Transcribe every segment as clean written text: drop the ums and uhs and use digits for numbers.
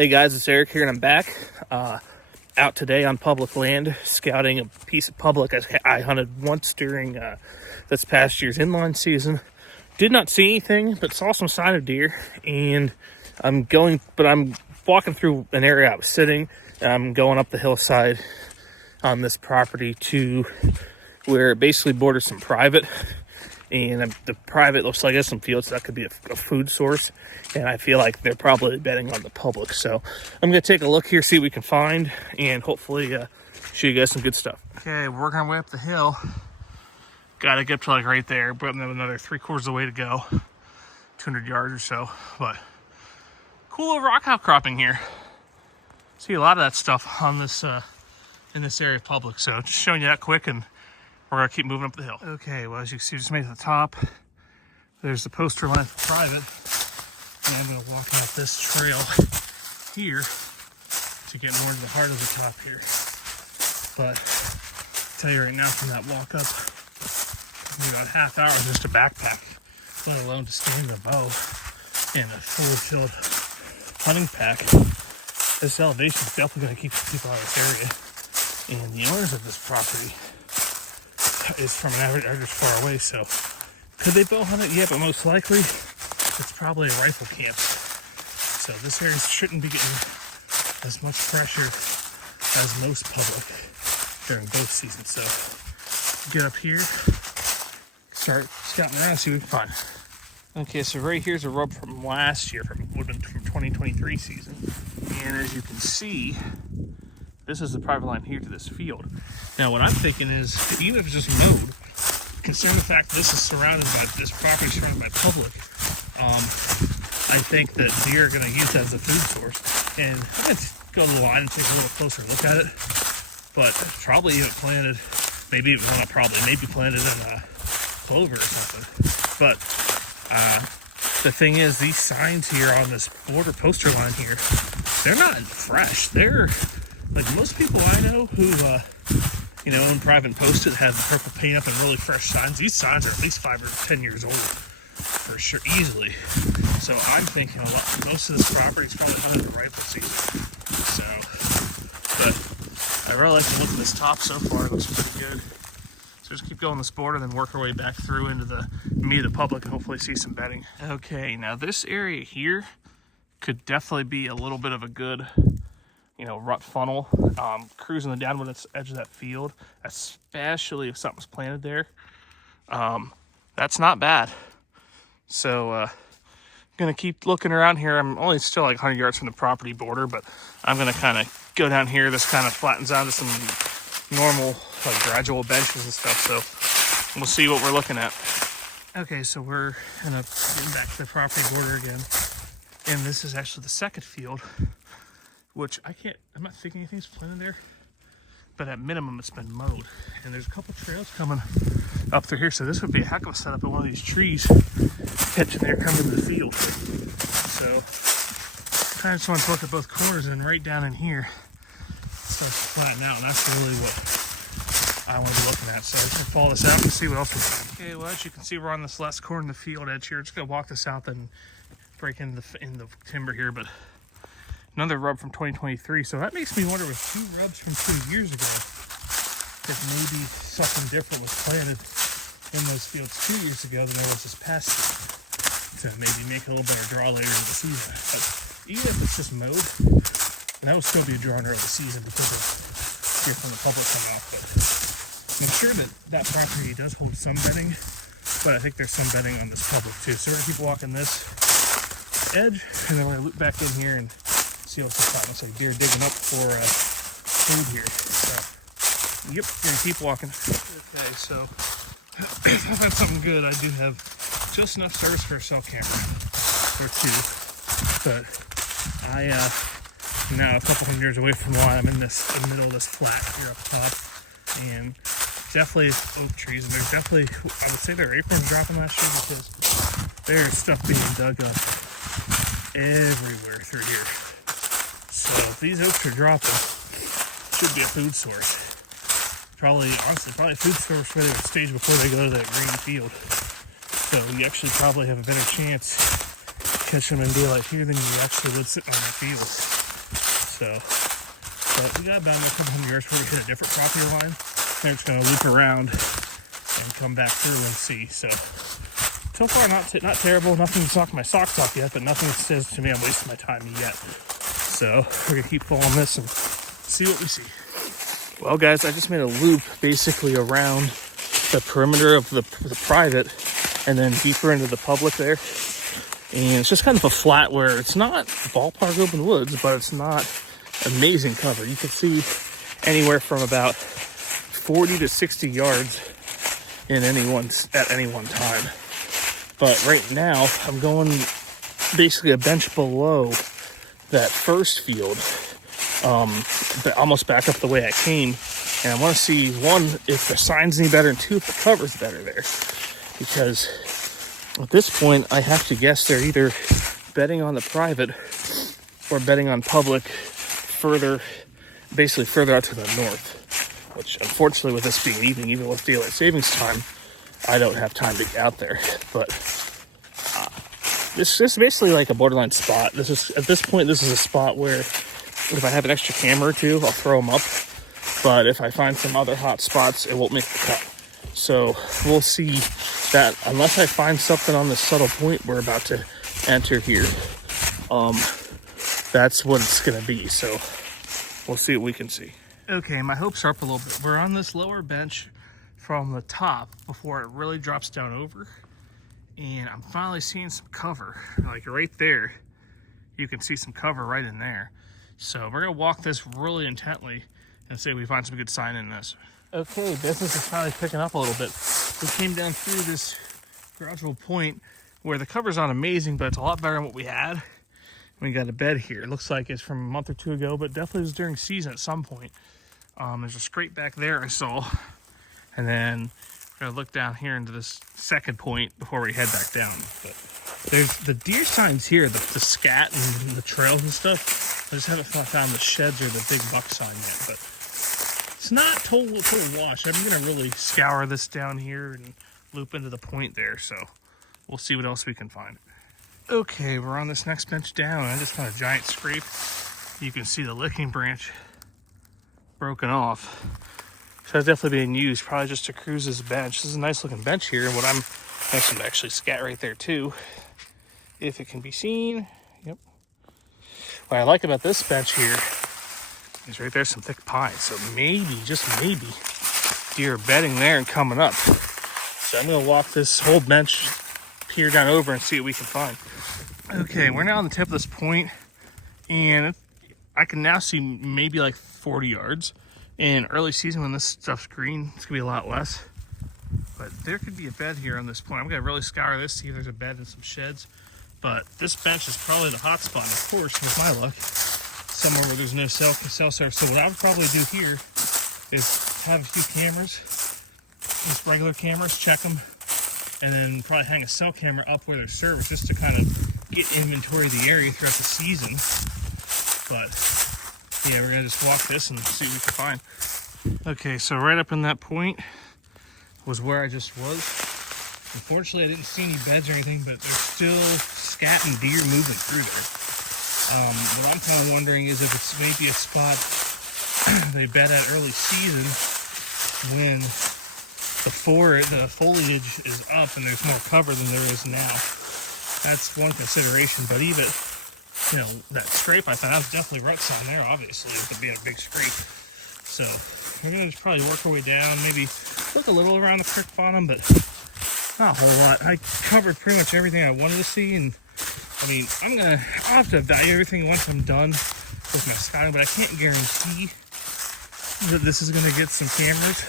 Hey guys, it's Eric here and I'm back out today on public land scouting a piece of public I hunted once during this past year's inline season. Did not see anything, but saw some sign of deer, and I'm walking through an area I was sitting, and I'm going up the hillside on this property to where it basically borders some private, and the private looks like there's some fields, so that could be a food source, and I feel like they're probably betting on the public. So I'm going to take a look here, see what we can find, and hopefully show you guys some good stuff. Okay, we're working our way up the hill. Got to get up to like right there, but another 3/4 of the way to go, 200 yards or so. But cool little rock outcropping here. See a lot of that stuff on this in this area of public. So just showing you that quick, and we're gonna keep moving up the hill. Okay, well, as you can see, just made it to the top. There's the poster line for private, and I'm gonna walk out this trail here to get more to the heart of the top here. But I'll tell you right now, from that walk up, about half hour just to backpack, let alone to stand a bow and a fully filled hunting pack. This elevation is definitely going to keep people out of this area. And the owners of this property is from an average far away, so could they bow hunt it? Yeah, but most likely it's probably a rifle camp. So this area shouldn't be getting as much pressure as most public during bow season. So get up here, start scouting around, see what we can find. Okay, so right here's a rub from last year, from 2023 season. And as you can see, this is the private line here to this field. Now what I'm thinking is, even if it's just mowed, considering the fact this is this property is surrounded by public, I think that deer are gonna use that as a food source. And I'm gonna go to the line and take a little closer look at it. But probably even planted, maybe planted in clover or something. But the thing is, these signs here on this border poster line here, they're not fresh. They're like most people I know who own private and posted have the purple paint up and really fresh signs. These signs are at least 5 or 10 years old for sure, easily. So I'm thinking most of this property is probably hunted in rifle season. So, but I really like the look of this top so far. It looks pretty good. So just keep going this border, then work our way back through into the meat of the public and hopefully see some bedding. Okay, now this area here could definitely be a little bit of a good, rut funnel. Cruising the downward edge of that field, especially if something's planted there. That's not bad. So I'm gonna keep looking around here. I'm only still like 100 yards from the property border, but I'm gonna kind of go down here. This kind of flattens out to some normal, like, gradual benches and stuff, so we'll see what we're looking at. Okay, so we're getting back to the property border again, and this is actually the second field, which I'm not thinking anything's planted there, but at minimum it's been mowed, and there's a couple trails coming up through here, so this would be a heck of a setup at one of these trees catching there coming to the field. So kind of just want to look at both corners, and right down in here starts to flatten out, and that's really what I want to be looking at. So I'm just going to follow this out and see what else we find. Okay, well, as you can see, we're on this last corner in the field edge here. Just going to walk this out and break into the timber here, but another rub from 2023. So that makes me wonder, with 2 rubs from 2 years ago, if maybe something different was planted in those fields 2 years ago than there was this past year, to maybe make a little better draw later in the season. But even if it's just mowed, that will still be a draw in early season because of here from the public coming off. But I'm sure that property does hold some bedding, but I think there's some bedding on this public too. So we're gonna keep walking this edge, and then we're gonna loop back in here and see what's the problem. Looks like deer digging up for food here. So, yep, we're gonna keep walking. Okay, so if I find something good, I do have just enough service for a cell camera or 2, but I now a couple hundred yards away from the line. I'm in the middle of this flat here up top, and definitely oak trees, and there's definitely, I would say, there are acorns dropping last year, because there's stuff being dug up everywhere through here. So if these oaks are dropping, it should be a food source. Honestly, probably a food source where they would stage before they go to that green field. So you actually probably have a better chance catching them in daylight here than you actually would sitting on the field. So, but we got about a couple hundred yards before we hit a different property line. Then it's going to loop around and come back through and see. So far not terrible. Nothing's knocked my socks off yet, but nothing says to me I'm wasting my time yet. So we're going to keep following this and see what we see. Well, guys, I just made a loop basically around the perimeter of the private and then deeper into the public there. And it's just kind of a flat where it's not ballpark open woods, but it's not amazing cover. You can see anywhere from about 40 to 60 yards at any one time. But right now, I'm going basically a bench below that first field, but almost back up the way I came. And I want to see, one, if the sign's any better, and two, if the cover's better there. Because at this point, I have to guess they're either betting on the private or betting on public basically further out to the north. Which, unfortunately, with this being evening, even with daylight savings time, I don't have time to get out there. But this is basically like a borderline spot. At this point, this is a spot where if I have an extra camera or two, I'll throw them up. But if I find some other hot spots, it won't make the cut. So we'll see that unless I find something on this subtle point we're about to enter here. That's what it's going to be. So we'll see what we can see. Okay, my hopes are up a little bit. We're on this lower bench from the top before it really drops down over. And I'm finally seeing some cover. Like right there, you can see some cover right in there. So we're going to walk this really intently and see if we find some good sign in this. Okay, business is finally picking up a little bit. We came down through this gradual point where the cover's not amazing, but it's a lot better than what we had. We got a bed here. It looks like it's from a month or two ago, but definitely was during season at some point. There's a scrape back there I saw. And then we're gonna look down here into this second point before we head back down. But there's the deer signs here, the scat and the trails and stuff. I just haven't found the sheds or the big buck sign yet, but it's not total wash. I'm gonna really scour this down here and loop into the point there, so we'll see what else we can find. Okay, we're on this next bench down. I just found a giant scrape. You can see the licking branch broken off. So that's definitely being used, probably just to cruise this bench. This is a nice looking bench here, and there's some actually scat right there too, if it can be seen. Yep. What I like about this bench here is right there's some thick pine, so maybe, just maybe, deer are bedding there and coming up. So I'm gonna walk this whole bench, peer down over and see what we can find. Okay, we're now on the tip of this point, and I can now see maybe like 40 yards. In early season, when this stuff's green, it's gonna be a lot less. But there could be a bed here on this point. I'm gonna really scour this, see if there's a bed and some sheds. But this bench is probably the hot spot, of course, with my luck, somewhere where there's no cell service. So what I would probably do here is have a few cameras, just regular cameras, check them, and then probably hang a cell camera up where there's service, just to kind of get inventory of the area throughout the season. But yeah, we're gonna just walk this and see what we can find. Okay, so right up in that point was where I just was. Unfortunately, I didn't see any beds or anything, but there's still scat and deer moving through there. What I'm kind of wondering is if it's maybe a spot they bed at early season when the foliage is up and there's more cover than there is now. That's one consideration, but even, that scrape I found, that was definitely rut sign there, obviously, with it being a big scrape. So we're gonna just probably work our way down, maybe look a little around the creek bottom, but not a whole lot. I covered pretty much everything I wanted to see, and I'll have to evaluate everything once I'm done with my scouting, but I can't guarantee that this is gonna get some cameras.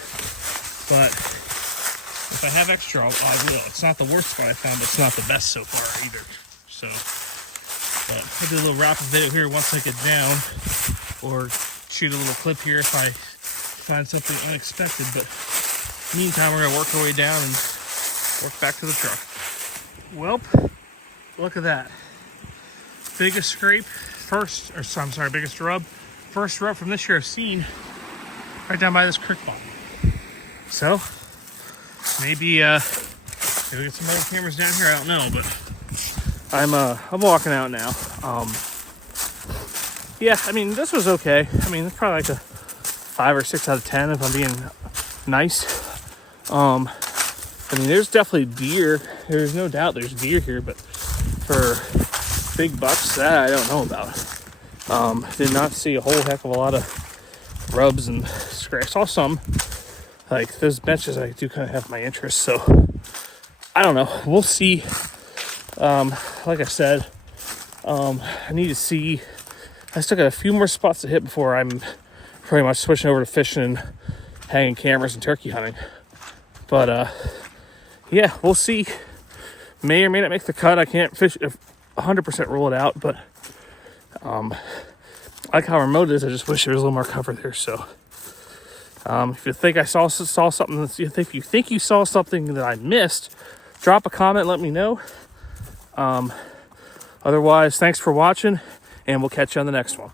But if I have extra, I will. It's not the worst spot I found, but it's not the best so far either. So, but I'll do a little rapid video here once I get down, or shoot a little clip here if I find something unexpected. But meantime, we're gonna work our way down and work back to the truck. Welp, look at that. Biggest scrape, biggest rub. First rub from this year I've seen, right down by this creek bottom. So, maybe we'll get some other cameras down here, I don't know, but I'm walking out now. yeah, I mean, this was okay. I mean, it's probably like a 5 or 6 out of 10 if I'm being nice. I mean, there's definitely deer. There's no doubt there's deer here, but for big bucks, that I don't know about. Did not see a whole heck of a lot of rubs and scratch. Saw some. Like, those benches, I do kind of have my interest, so I don't know. We'll see. Like I said, I need to see. I still got a few more spots to hit before I'm pretty much switching over to fishing and hanging cameras and turkey hunting. But, yeah, we'll see. May or may not make the cut. I can't fish 100% rule it out, but I like how remote it is. I just wish there was a little more cover there. So, if you think I saw something, if you think you saw something that I missed, drop a comment. Let me know. Otherwise, thanks for watching, and we'll catch you on the next one.